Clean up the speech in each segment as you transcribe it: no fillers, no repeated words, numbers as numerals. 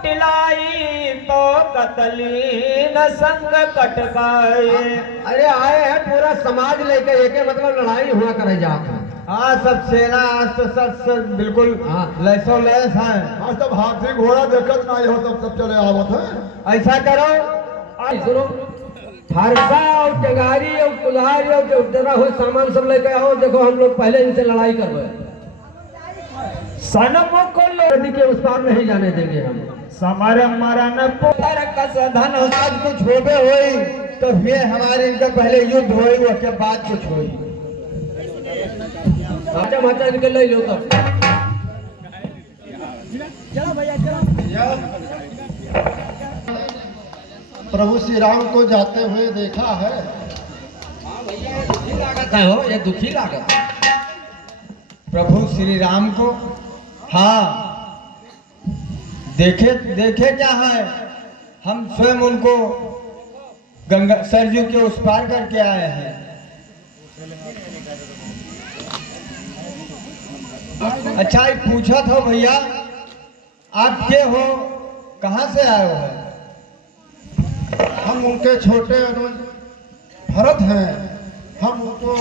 कुटिलाई तो कतली न संग कटकाए। अरे आए हैं पूरा समाज लेकर एक मतलब लड़ाई हुआ करे जाकर। हाँ सब सेना आज तो सब बिल्कुल लैसो लैस है। आज तब हाथी घोड़ा देखत ना हो तब सब चले आवत है। ऐसा करो सुनो फरसा और टेंगारी और कुल्हाड़ी और जो जरा हो सामान सब लेके आओ। देखो हम लोग पहले इनसे लड़ाई करवे। सनमुख नदी के उस पार नहीं जाने देंगे हम। समर मरण पुत्र कस धन आज कुछ होबे होई तो फिर हमारे इनका पहले युद्ध होई उसके बाद कुछ होई। माचा माचा इनके ले लो तब। चलो भैया चलो। प्रभु श्री राम को जाते हुए देखा है। दुखी लागत है हो, ये दुखी लागत है। प्रभु श्री राम को हाँ देखे देखे क्या है, हम स्वयं उनको गंगा सरयू के उस पार करके आए हैं। अच्छा एक पूछा था भैया आप के हो, कहाँ से आए हो? हम उनके छोटे अनुज भरत हैं। हम उनको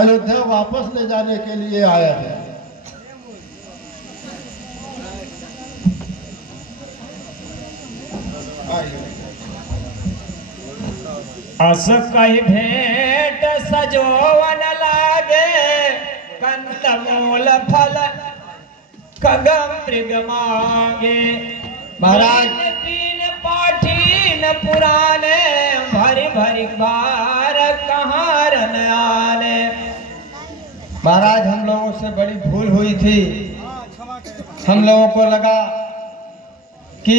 अयोध्या वापस ले जाने के लिए आए हैं। अस कही भेंट सजोवन लागे कंदमूल फल खगम मृग मांगे। महाराज तीन पाठी न पुराने भरी भरी बार कहाँ रन आने। महाराज हम लोगों से बड़ी भूल हुई थी। हम लोगों को लगा कि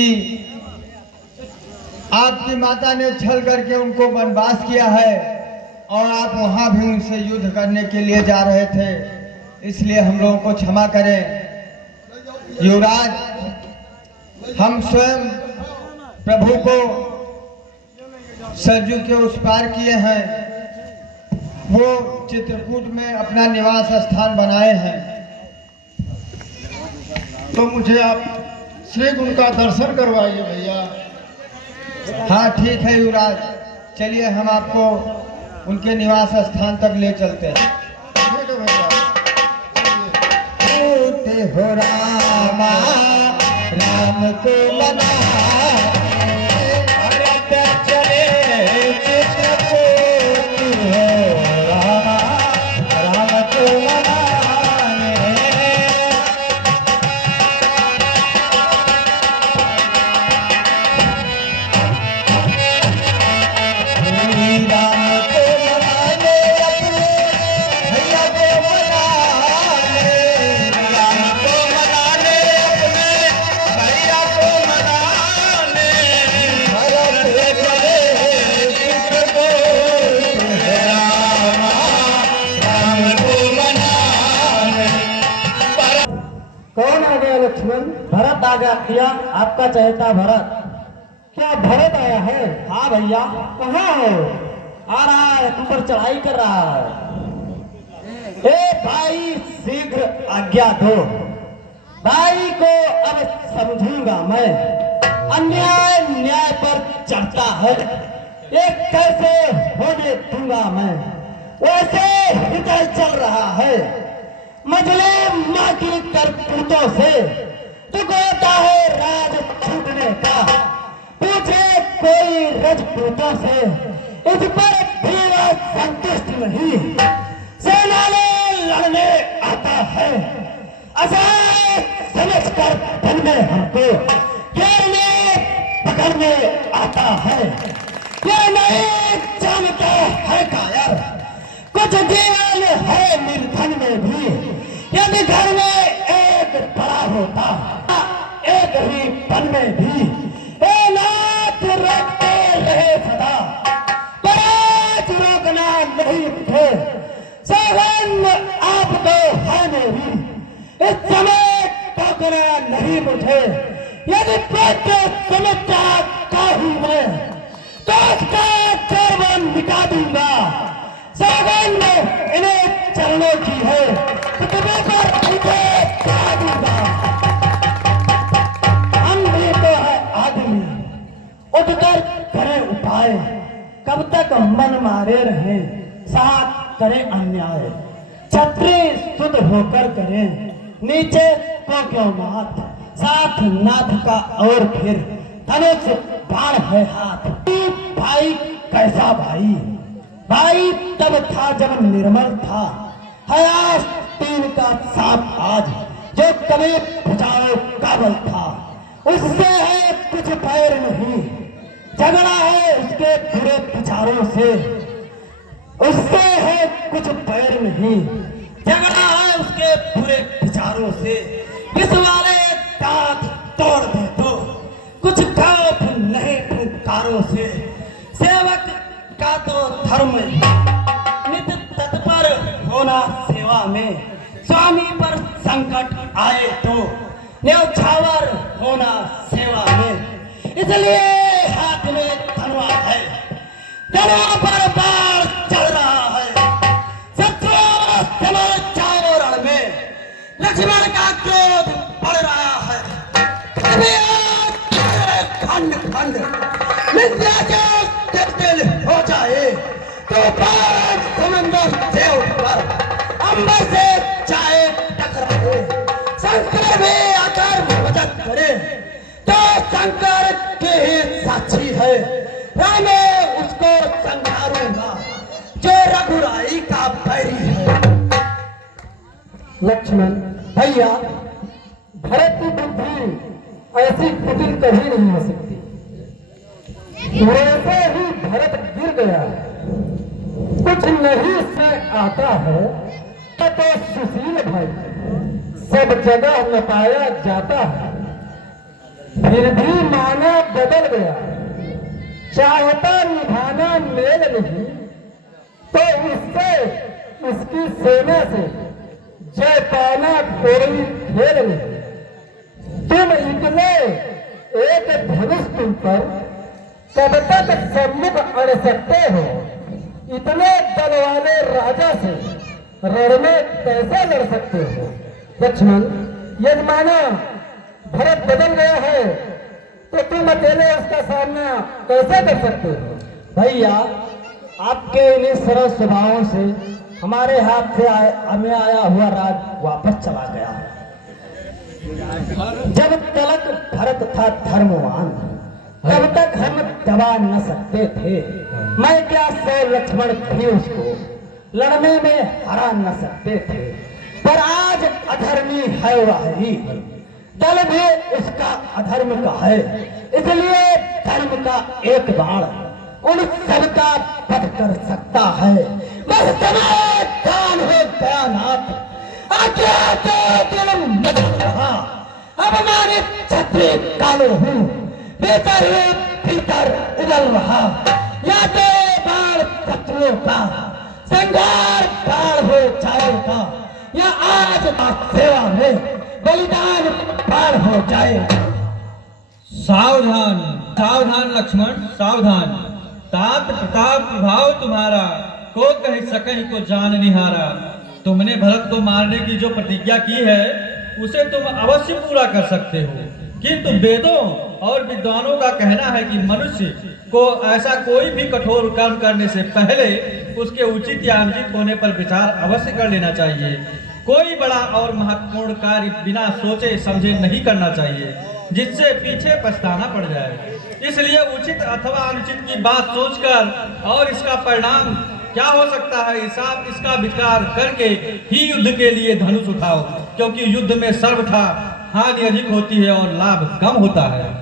आपकी माता ने छल करके उनको वनवास किया है और आप वहां भी उनसे युद्ध करने के लिए जा रहे थे, इसलिए हम लोगों को क्षमा करें। युवराज हम स्वयं प्रभु को सरयू के उस पार किए हैं, वो चित्रकूट में अपना निवास स्थान बनाए हैं। तो मुझे आप श्री गुण का दर्शन करवाइए भैया। हाँ ठीक है युवराज, चलिए हम आपको उनके निवास स्थान तक ले चलते हैं। ठीक है भैया। हो रामा राम को मना भरत चले चित्रकूट हो रामा राम को मनाने। राम को मनाने अपने भैया को मनाने। राम को मनाने अपने भैया को मनाने। भरत चले चित्रकूट है रामा राम को मनाने। कौन आ गया लक्ष्मण? भरत आ गया भैया, आपका चहेता भरत। क्या भरत आया है? हाँ भैया। कहाँ हो? आ रहा है, ऊपर चढ़ाई कर रहा है। ए भाई शीघ्र आज्ञा दो, भाई को अब समझूंगा मैं। अन्याय न्याय पर चढ़ता है, एक कैसे होने दूंगा मैं। वैसे हितल चल रहा है, मजले माँ की करतूतों से दुख होता है राज छूटने का। पूछे कोई रजपूतों से, इस पर भी वह संतुष्ट नहीं। सेना में लड़ने आता है, असहाय समझकर धन में हमको घेरने पकड़ने आता है। ये नहीं जानता है कायर, कुछ जीवन है निर्धन में भी। यदि घर में एक बड़ा होता, एक ही पन में भी ए नाथ रखते रहे सदा। पर आज रोकना नहीं मुझे, सौगंध आपको है मेरी। इस समय टोकना नहीं मुझे, यदि पुत्र समझता कहूँ मैं तो उसका चर्मन मिटा दूंगा। सौगंध इन्हें चरणों की है, तुम्हें पर मुझे दूंगा। हम भी तो है सोच कर करे उपाय, कब तक मन मारे रहे, साथ करे अन्याय। छत्री शुद्ध होकर करे, नीचे को क्यों मात, साथ नाथ का और फिर धनुष बाण है हाथ। भाई कैसा भाई, भाई तब था जब निर्मल था, हयास तीन का सांप आज, जो कभी भुजाओ का बल था। उससे है कुछ पैर नहीं, झगड़ा है उसके बुरे विचारों से। उससे है कुछ पैर नहीं, झगड़ा है उसके बुरे विचारों से। इस वाले दांत तोड़ दे तो कुछ खौफ नहीं फुकारों से। सेवक का तो धर्म नित तत्पर होना सेवा में, स्वामी पर संकट आए तो न्यौछावर होना सेवा में। इसलिए हाथ में धनुआ है, धनुआ पर बाण चल रहा है, शत्रुओं समर जाओ रण में, लक्ष्मण का क्रोध बढ़ रहा है। खंड खंड विंध्याचल जब दिल हो जाए तो पार समंदर से उठकर अंबर से चाहे टकराए। शंकर भी आकर मदद करे तो शंकर के ही साक्षी है, रामे उसको संहारूंगा जो रघुराई का बैरी है। लक्ष्मण भैया, भरत की बुद्धि ऐसी कुटिल कभी नहीं हो सकती। वैसे ही भरत गिर गया, कुछ नहीं से आता है तो सुशील भाई सब जगह नपाया जाता है। फिर भी माना बदल गया, चाहता निभाना मेल नहीं, तो उससे उसकी सेना से जय पाना कोई खेल नहीं। तुम इतने एक धनुष तुम पर कब तक सम्मुख अड़ सकते हो? इतने दल वाले राजा से रण में कैसे लड़ सकते हो? लक्ष्मण, यजमाना भरत बदल गया है तो तुम अकेले उसका सामना कैसे कर सकते हो? भैया, आपके इन्हीं सरल स्वभावों से हमारे हाथ से हमें आया हुआ राज वापस चला गया। जब तलक भरत था धर्मवान, तब तक हम दबा न सकते थे। मैं क्या 100 लक्ष्मण भी उसको लड़ने में हरा न सकते थे। पर आज अधर्मी है वह ही, दल भी उसका अधर्म का है। इसलिए धर्म का एक बाण उन सबका वध कर सकता है। बस समय दान हो गया नाथ, आज्ञा के दिल मच रहा। अपमानित छत्री कालो हूँ, भीतर ही भीतर उगल रहा। या तो बाण शत्रुओं का संघार बाण हो जाएगा, या आज सेवा में बलिदान बाण हो जाएगा। सावधान सावधान लक्ष्मण सावधान, तात प्रताप प्रभाव तुम्हारा, को कही सकही को जान निहारा। तुमने भरत को मारने की जो प्रतिज्ञा की है उसे तुम अवश्य पूरा कर सकते हो, किंतु वेदों और विद्वानों का कहना है कि मनुष्य को ऐसा कोई भी कठोर कर्म करने से पहले उसके उचित या अनुचित होने पर विचार अवश्य कर लेना चाहिए। कोई बड़ा और महत्वपूर्ण कार्य बिना सोचे समझे नहीं करना चाहिए, जिससे पीछे पछताना पड़ जाए। इसलिए उचित अथवा अनुचित की बात सोचकर और इसका परिणाम क्या हो सकता है इसका विचार करके ही युद्ध के लिए धनुष उठाओ, क्योंकि युद्ध में सर्वथा हानि अधिक होती है और लाभ कम होता है।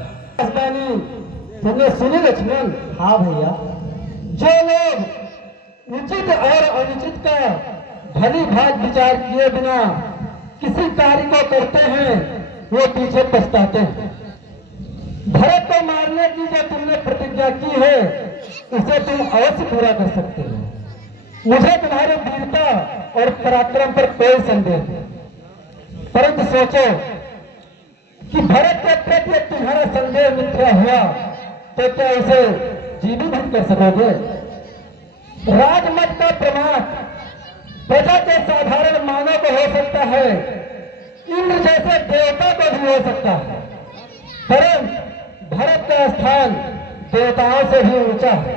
तुमने सुनी लक्ष्मण? हाँ भैया, जो लोग उचित और अनुचित का भली भांति विचार किए बिना किसी कार्य को करते हैं वो पीछे पछताते हैं। भरत को मारने की जो तुमने प्रतिज्ञा की है उसे तुम अवश्य पूरा कर सकते हो। मुझे तुम्हारी वीरता और पराक्रम पर कोई संदेह नहीं, परंतु सोचो कि भरत के प्रति तुम्हारा संदेह मिथ्या हुआ तो क्या उसे जीवित कर सकोगे? राजमत का प्रमाण प्रजा के साधारण मानव को हो सकता है, इंद्र जैसे देवता को भी हो सकता है, परंतु भरत का स्थान देवताओं से भी ऊंचा है।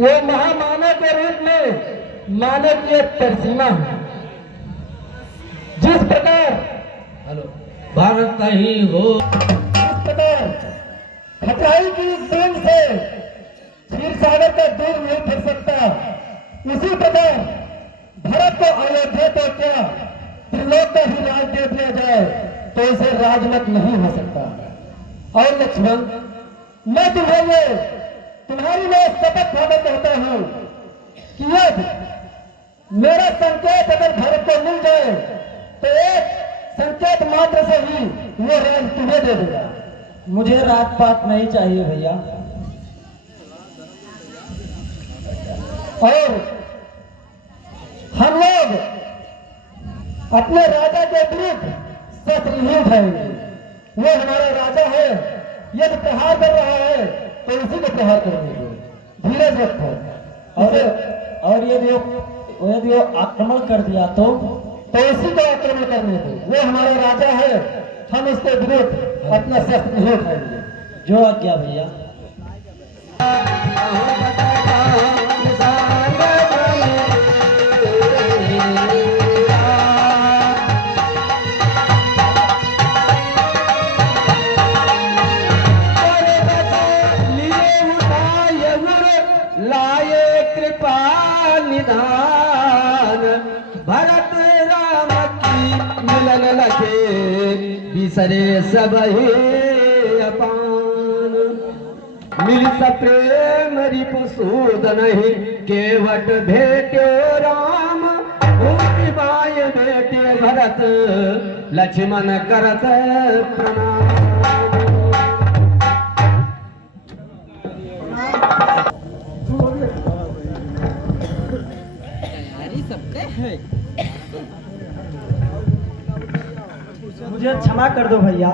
वो महामानव के रूप में मानव की एक परिसीमा है। जिस प्रकार भारत ही हो, जिस प्रकार खटाई की दूर से क्षीर सागर का दूर नहीं फिर सकता, उसी प्रकार भरत को अयोध्या तो क्या त्रिलोक का ही राज दे दिया जाए तो इसे राजमत नहीं हो सकता। और लक्ष्मण, मैं तुम्हारी मैं शपथ खाकर कहता हूं कि यदि मेरा संकेत अगर भरत को मिल जाए तो एक संकेत मात्र से ही वो राज तुम्हें दे देगा। मुझे रात पात नहीं चाहिए भैया। और हम लोग अपने राजा के विरुद्ध शस्त्र नहीं उठाएंगे। वो हमारा राजा है, यदि प्रहार कर रहा है तो उसी को प्रहार करेंगे। धीरज रखो। और यदि वो आक्रमण कर दिया तो उसी को आक्रमण करने दो। वो हमारा राजा है, हम उसके विरुद्ध अपना शस्त्र नहीं उठाएंगे। जो आज्ञा भैया। लाए कृपा निधान, भरत राम की मिलन लगे, बिसरे सब ही अपान। मिल प्रेम रिपुसूद नहीं, केवट भेटे राम, भूमि बाय बेटे भरत, लक्ष्मण करत प्रणाम। मुझे क्षमा कर दो भैया,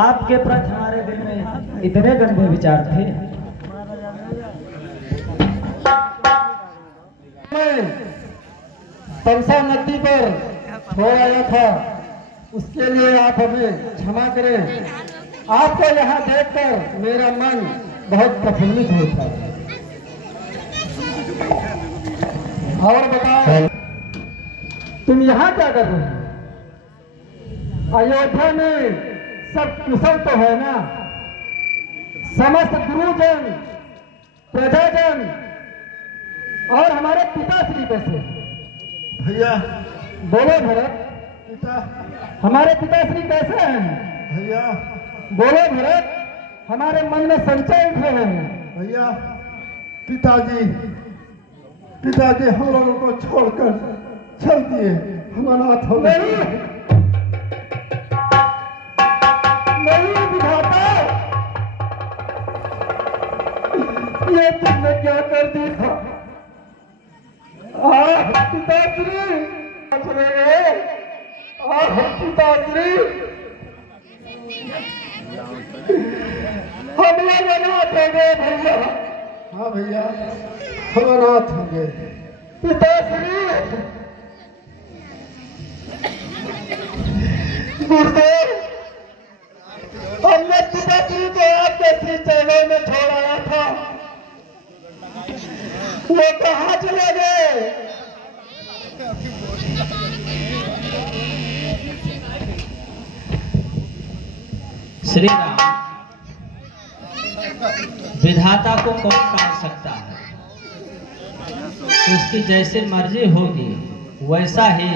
आपके प्रति हमारे दिल में इतने गंदे विचार थे। मैं तमसा नदी पर छोड़ आया था, उसके लिए आप हमें क्षमा करें। आपको यहाँ देखकर मेरा मन बहुत प्रफुल्लित होता है। और बताओ, तुम यहाँ क्या कर रहे हो? अयोध्या में सब कुशल तो है ना? समस्त गुरुजन, प्रजाजन और हमारे पिताश्री कैसे? भैया बोलो भरत, पिता, हमारे पिताश्री कैसे हैं? भैया बोलो भरत, हमारे मन में संचय उठे हैं। भैया, पिताजी पिताजी हम लोगों को छोड़कर चल दिए, हम अनाथ हो गए। नहीं विधाता, ये तुमने क्या कर दिया? पिताश्री, पिताश्री, हम लोग अनाथ हो गए भैया। हाँ भैया, हम अनाथ हो गए। पिताश्री, गुरुदेव, हमने पिताश्री को आपके श्री चरणों में छोड़ाया था, वो कहाँ चले गए? श्री राम, विधाता को कौन टाल सकता है? उसकी जैसे मर्जी होगी वैसा ही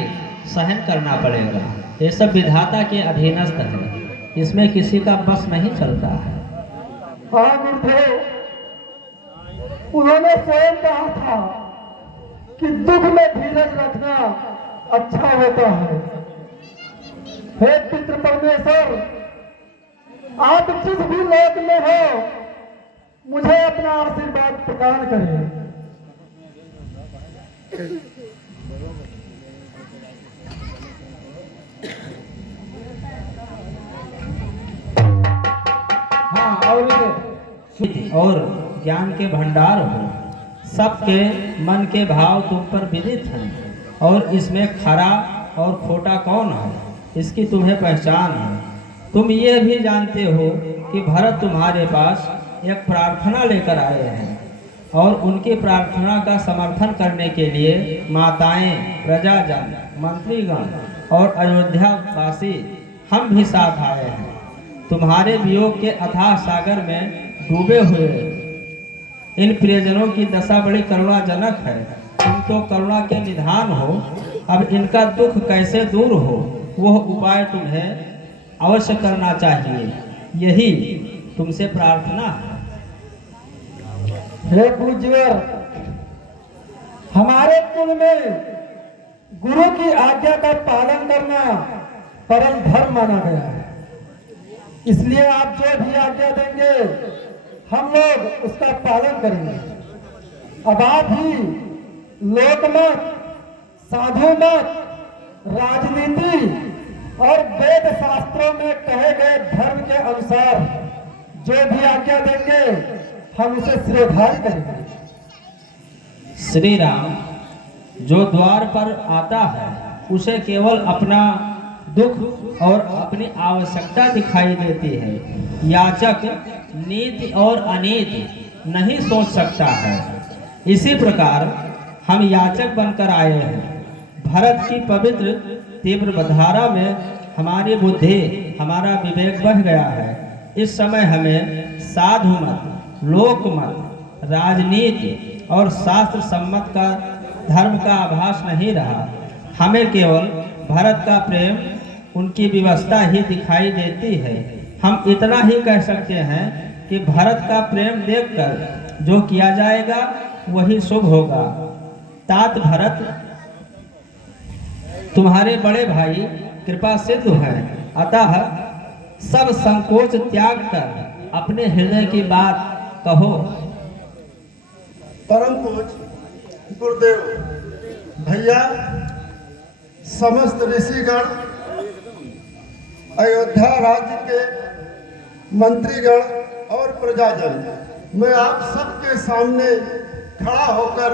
सहन करना पड़ेगा। ये सब विधाता के अधीनस्थ है, इसमें किसी का बस नहीं चलता है। हाँ गुरुदेव, उन्होंने स्वयं कहा था कि दुख में धीरज रखना अच्छा होता है। हे पितृ परमेश्वर, आप जिस भी लोक में हो, मुझे अपना आशीर्वाद प्रदान करें। हाँ, और ज्ञान के भंडार हो, सबके मन के भाव तुम पर विदित हैं, और इसमें खरा और खोटा कौन है इसकी तुम्हें पहचान है। तुम ये भी जानते हो कि भरत तुम्हारे पास एक प्रार्थना लेकर आए हैं और उनकी प्रार्थना का समर्थन करने के लिए माताएं, प्रजाजन, मंत्रीगण और अयोध्या वासी हम भी साथ आए हैं। तुम्हारे वियोग के अथाह सागर में डूबे हुए इन प्रियजनों की दशा बड़ी करुणाजनक है। तुम तो करुणा के निधान हो, अब इनका दुख कैसे दूर हो वह उपाय तुम्हें अवश्य करना चाहिए, यही तुमसे प्रार्थना है। हे पूज्यवर, हमारे कुल में गुरु की आज्ञा का पालन करना परम धर्म माना गया है। इसलिए आप जो भी आज्ञा देंगे हम लोग उसका पालन करेंगे। अब आप ही लोकमत, साधु मत, राजनीति और वेद शास्त्रों में कहे गए धर्म के अनुसार जो भी आज्ञा देंगे हम उसे श्रेयधार्य करेंगे। श्री राम, जो द्वार पर आता है उसे केवल अपना दुख और अपनी आवश्यकता दिखाई देती है। याचक नीति और अनीति नहीं सोच सकता है। इसी प्रकार हम याचक बनकर आए हैं। भरत की पवित्र तीव्र धारा में हमारी बुद्धि, हमारा विवेक बह गया है। इस समय हमें साधु मत, लोक मत, राजनीति और शास्त्र सम्मत का धर्म का आभास नहीं रहा। हमें केवल भरत का प्रेम, उनकी व्यवस्था ही दिखाई देती है। हम इतना ही कह सकते हैं कि भरत का प्रेम देखकर जो किया जाएगा वही शुभ होगा। तात भरत, तुम्हारे बड़े भाई कृपा सिद्ध हैं, अतः सब संकोच त्याग कर अपने हृदय की बात कहो। परम पूज्य गुरुदेव, भैया, समस्त ऋषिगण, अयोध्या राज्य के मंत्रीगण और प्रजाजन, मैं आप सबके सामने खड़ा होकर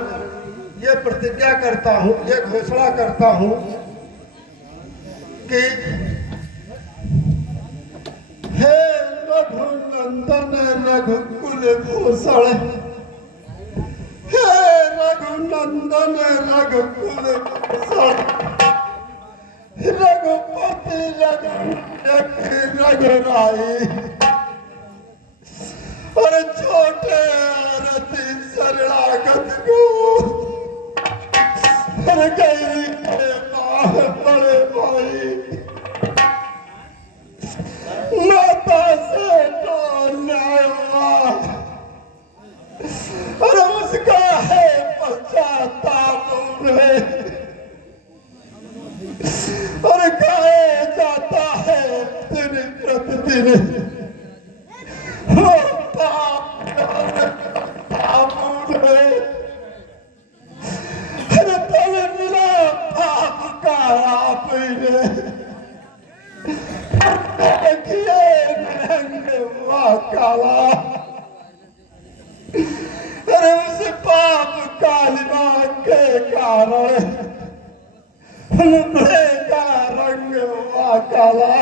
ये प्रतिज्ञा करता हूँ, ये घोषणा करता हूँ कि हे रघुनंदन रघुकुल भूषण, हे रघुनंदन रघुकुल भूषण, रघुपति रघुराई, और छोटे आरती शरणागत को, गैरी के बड़े भाई, माता से न्यायवान, और उसका है पश्चाताप उन्हें, और गाया जाता है दिन प्रतिदिन। काला, अरे उस पाप कालिमा के कारण मुझे का रंग हुआ काला।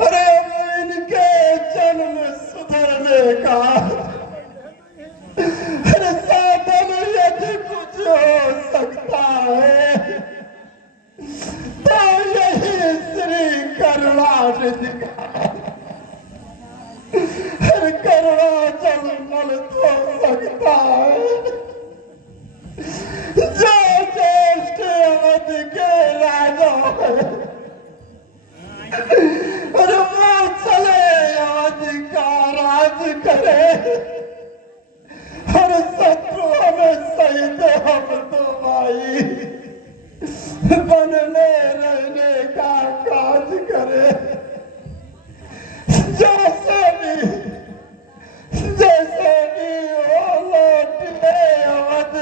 अरे इनके जन्म सुधरने का अरे साधन यदि कुछ हो सकता है तो यही श्री करुणा निधि का करुणा जन्मल हो सकता है। जो ज्येष्ठ अवध के राजा है, अरे वो चले अवध का राज करे, और शत्रु हमें सहित हम तो भाई वन में रहने का काज करे। जैसे भी वो लौट ले अवध,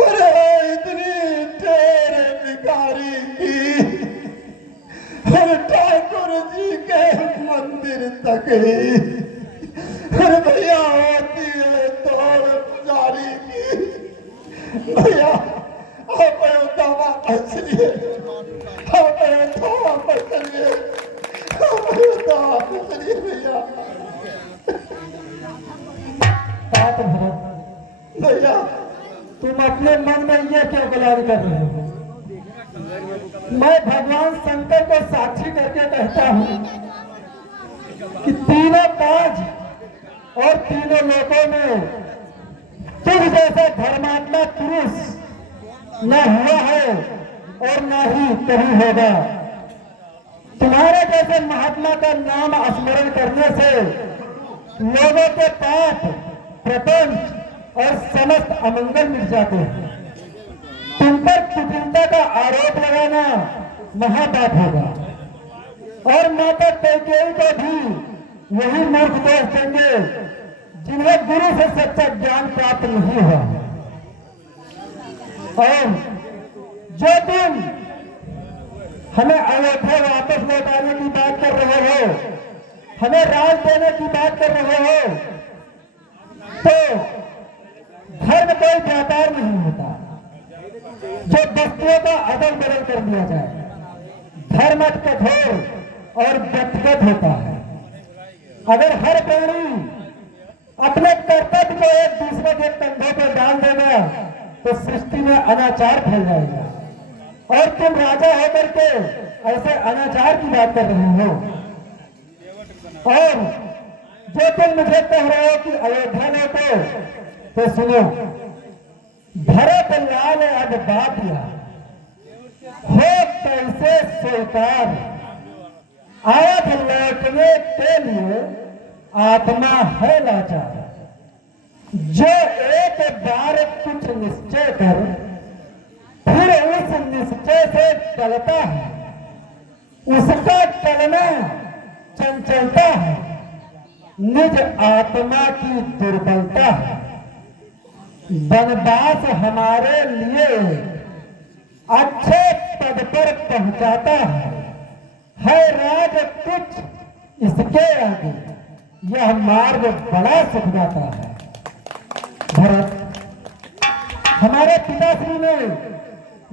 अरे इतनी तेरे भिखारी की, और ठाकुर जी के मंदिर तक ही अरे भैया होती है तोड़ पुजारी की। भैया आप अयोध्या वापस चलिए, आप अयोध्या वापस चलिए, आप अयोध्या वापस चलिए भैया। भैया। तुम अपने मन में ये क्या गलान कर रहे हो? मैं भगवान शंकर को साक्षी करके कहता हूँ कि तीनों काज और तीनों लोकों में तुझ जैसा धर्मात्मा पुरुष न हुआ है और न ही कभी होगा। तुम्हारे जैसे महात्मा का नाम स्मरण करने से लोगों के पाप, प्रपंच और समस्त अमंगल मिट जाते हैं। तुम पर कुटिलता का आरोप लगाना महापाप होगा और माता कैकेयी को भी वही मूर्ख दोष देंगे जिन्हें गुरु से सच्चा ज्ञान प्राप्त नहीं हुआ। और जो तुम हमें अयोध्या वापस लौटाने की बात कर रहे हो, हमें राज देने की बात कर रहे हो, तो धर्म कोई व्यापार नहीं होता जो वस्तुओं का अदल बदल कर दिया जाए। धर्म कठोर और व्यक्तिगत होता है। अगर हर प्राणी अपने कर्तव्य को एक दूसरे के कंधों पर डाल देगा तो सृष्टि में अनाचार फैल जाएगा। और तुम राजा होकर के ऐसे अनाचार की बात कर रहे हो। और जो तुम मुझे कह रहे हो कि अयोध्या लौटो, तो सुनो, भरत लाल अब बात या हो कैसे स्वीकार, आज लौटने के लिए आत्मा है लाचार। जो एक बार कुछ निश्चय कर फिर उस निश्चय से टलता है, उसका टलना चंचलता है, निज आत्मा की दुर्बलता है। वनवास हमारे लिए अच्छे पद पर पहुंचाता है राज कुछ इसके आगे यह मार्ग बड़ा सुखदाता है। भरत, हमारे पिताश्री ने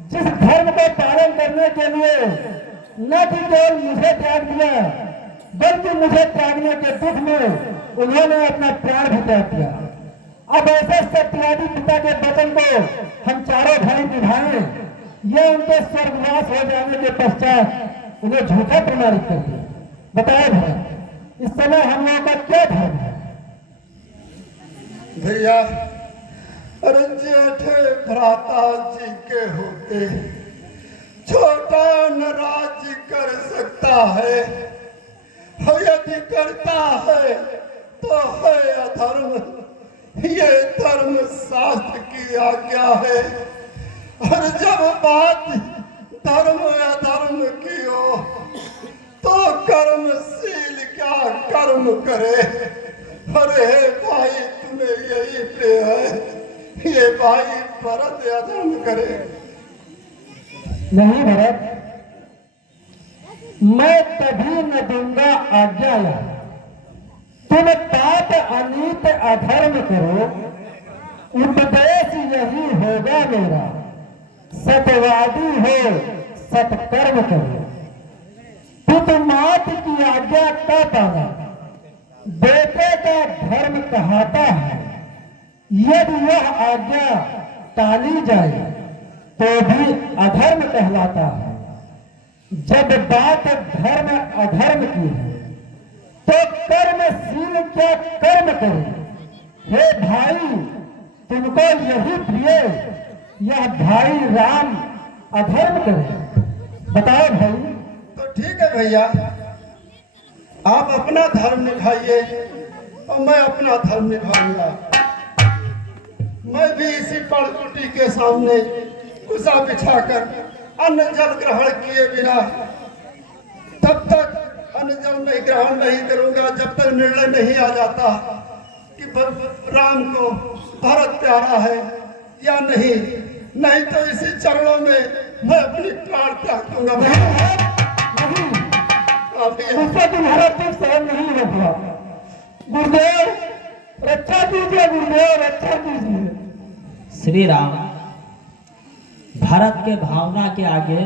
जिस धर्म को पालन करने के लिए न कि केवल मुझे त्याग दिया, बल्कि मुझे त्यागने के दुख में उन्होंने अपना प्राण भी त्याग दिया। अब ऐसे सत्यवादी पिता के वचन को हम चारों भाई निभाएं, यह उनके स्वर्गवास हो जाने के पश्चात उन्हें झूठा प्रमाणित कर दिया। बताए भरत, इस समय हम लोगों का क्या धर्म है? भैया, अरे जेठे भ्राता जी के होते छोटा न राज्य कर सकता है, यदि करता है तो है अधर्म। ये धर्म शास्त्र की आज्ञा है। और जब बात धर्म अधर्म की हो तो कर्मशील क्या कर्म करे। अरे भाई, तुम्हें यही पे है, ये भाई भरत अधर्म करे। नहीं भरत, मैं कभी न दूंगा आज्ञा। तुम पाप अनीत अधर्म करो, उपदेश यही होगा मेरा। सत्यवादी हो, सत्कर्म करो। पितृमात की आज्ञा का पाना बेटे का धर्म कहता है। यदि यह आज्ञा टाली जाए तो भी अधर्म कहलाता है। जब बात धर्म अधर्म की है तो कर्मशील क्या कर्म करे। हे भाई, तुमको यही प्रिय यह भाई राम अधर्म करे। बताओ भाई। तो ठीक है भैया, आप अपना धर्म निभाइए और मैं अपना धर्म निभाऊंगा। मैं भी इसी पड़कुटी के सामने कुसा बिछाकर अन्न जल ग्रहण किए बिना तब तक अन्न जल नहीं ग्रहण नहीं करूंगा जब तक निर्णय नहीं आ जाता कि राम को भरत प्यारा है या नहीं। नहीं तो इसी चरणों में मैं अपनी प्राण त्याग दूंगा। उससे तुम्हारा कुछ सहन नहीं होगा। गुरुदेव, रक्षा कीजिए। गुरुदेव, रक्षा कीजिए। श्री राम, भारत के भावना के आगे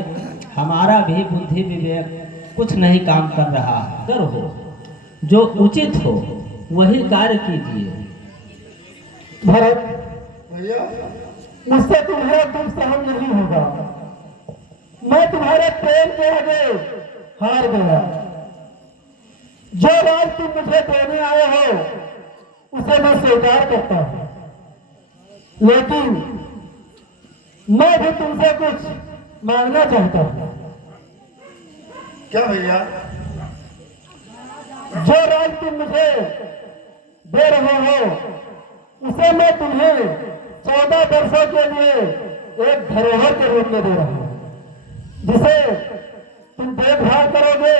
हमारा भी बुद्धि विवेक कुछ नहीं काम कर रहा है। अगर हो जो उचित हो वही कार्य कीजिए। भरत, भैया मुझसे तुम्हें दुख सहन नहीं होगा। मैं तुम्हारे प्रेम के आगे हार गया। जो राज तुम मुझे देने आए हो उसे मैं स्वीकार करता हूं, लेकिन मैं भी तुमसे कुछ मांगना चाहता हूं। क्या भैया? जो राज तुम मुझे दे रहे हो उसे मैं तुम्हें 14 वर्षों के लिए एक धरोहर के रूप में दे रहा हूं, जिसे तुम देखभाल करोगे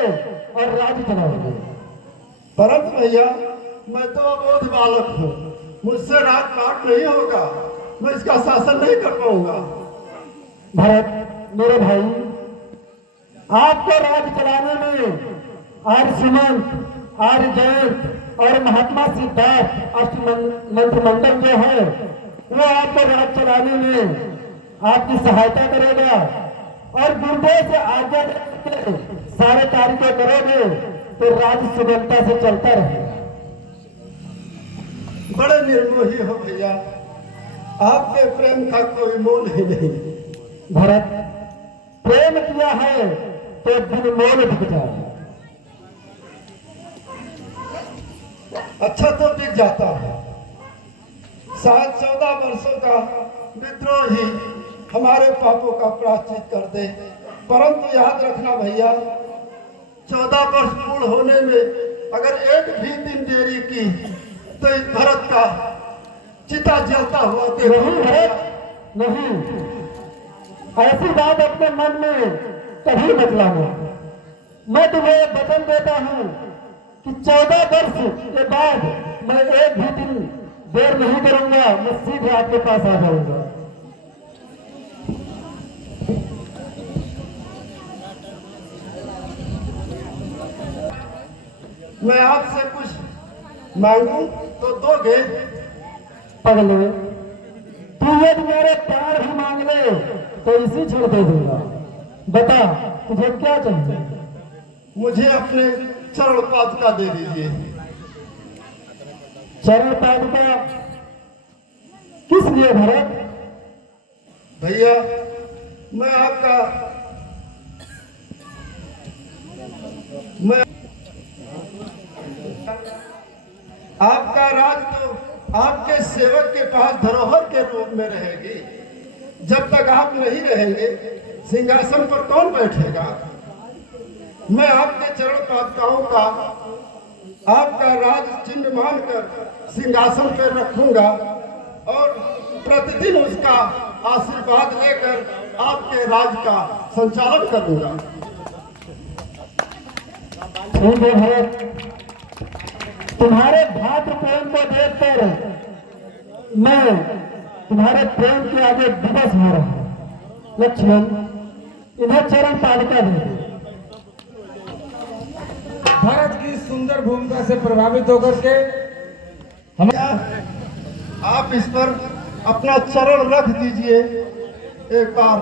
और राज चलाओगे। परंतु भैया मैं तो अबोध बालक हूँ, मुझसे राजपाट नहीं होगा, मैं इसका शासन नहीं कर पाऊंगा। भरत मेरे भाई, आपको राज चलाने में आर्य सुमंत, आर्य जयंत और महात्मा सिद्धार्थ मंत्रिमंडल जो है वो आपको राज चलाने में आपकी सहायता करेगा और गुरुदेव से आज्ञा लेकर सारे कार्य को करोगे तो राज सुगमता से चलता रहेगा। बड़े निर्मोही हो भैया, आपके प्रेम का कोई मोल ही नहीं। भरत, प्रेम किया है तो बिन मोल बिक जाए। अच्छा तो बिक जाता है। शायद 14 वर्षों का विद्रोह ही हमारे पापों का प्रायश्चित कर दे, परंतु याद रखना भैया, 14 वर्ष पूर्ण होने में अगर एक भी दिन देरी की तो इस भरत का चिता जलता हुआ नहीं भरत, नहीं, ऐसी बात अपने मन में कभी मत लाना। मैं तुम्हें वचन देता हूँ कि 14 वर्ष के बाद मैं एक भी दिन देर नहीं करूंगा, मैं सीधे आपके पास आ जाऊंगा। मैं आपसे कुछ मांगू तो दोगे? पगले, तू यदि मेरे प्यार भी मांग ले तो इसी छोड़ दे दूंगा। बता तुझे क्या चाहिए? मुझे अपने चरण पादुका दे दीजिए। चरण पादुका किस लिए भरत? भैया मैं आपका राज तो आपके सेवक के पास धरोहर के रूप में रहेगी। जब तक आप नहीं रहेंगे सिंहासन पर कौन बैठेगा? मैं आपके चरण पादुकाओं का आपका राज चिन्ह मानकर सिंहासन पर रखूंगा और प्रतिदिन उसका आशीर्वाद लेकर आपके राज का संचालन करूंगा। ठीक है भरत, तुम्हारे भातृ प्रेम को देखकर मैं तुम्हारे प्रेम के आगे विवश हो रहा हूँ। लक्ष्मण, इन्हें चरण पादुका दे दो। भारत की सुंदर भूमिका से प्रभावित होकर के आप इस पर अपना चरण रख दीजिए एक बार।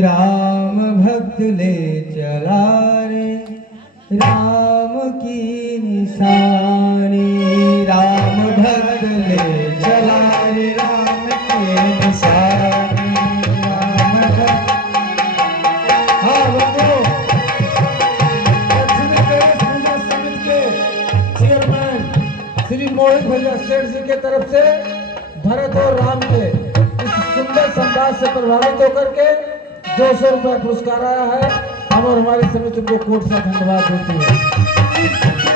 राम भक्त ले चला रे राम की निशानी, राम भक्त ले चला रे राम की निशानी, राम भक्त। हाँ बंधु, लक्ष्मी टेरेस पूजा समिति के चेयरमैन श्री मोहित भैया सेठ जी के तरफ से भरत और राम के इस सुंदर संवाद से प्रभावित होकर के 200 रुपया पुरस्कार आया है। हम और हमारी समिति को कोट से धन्यवाद देते हैं।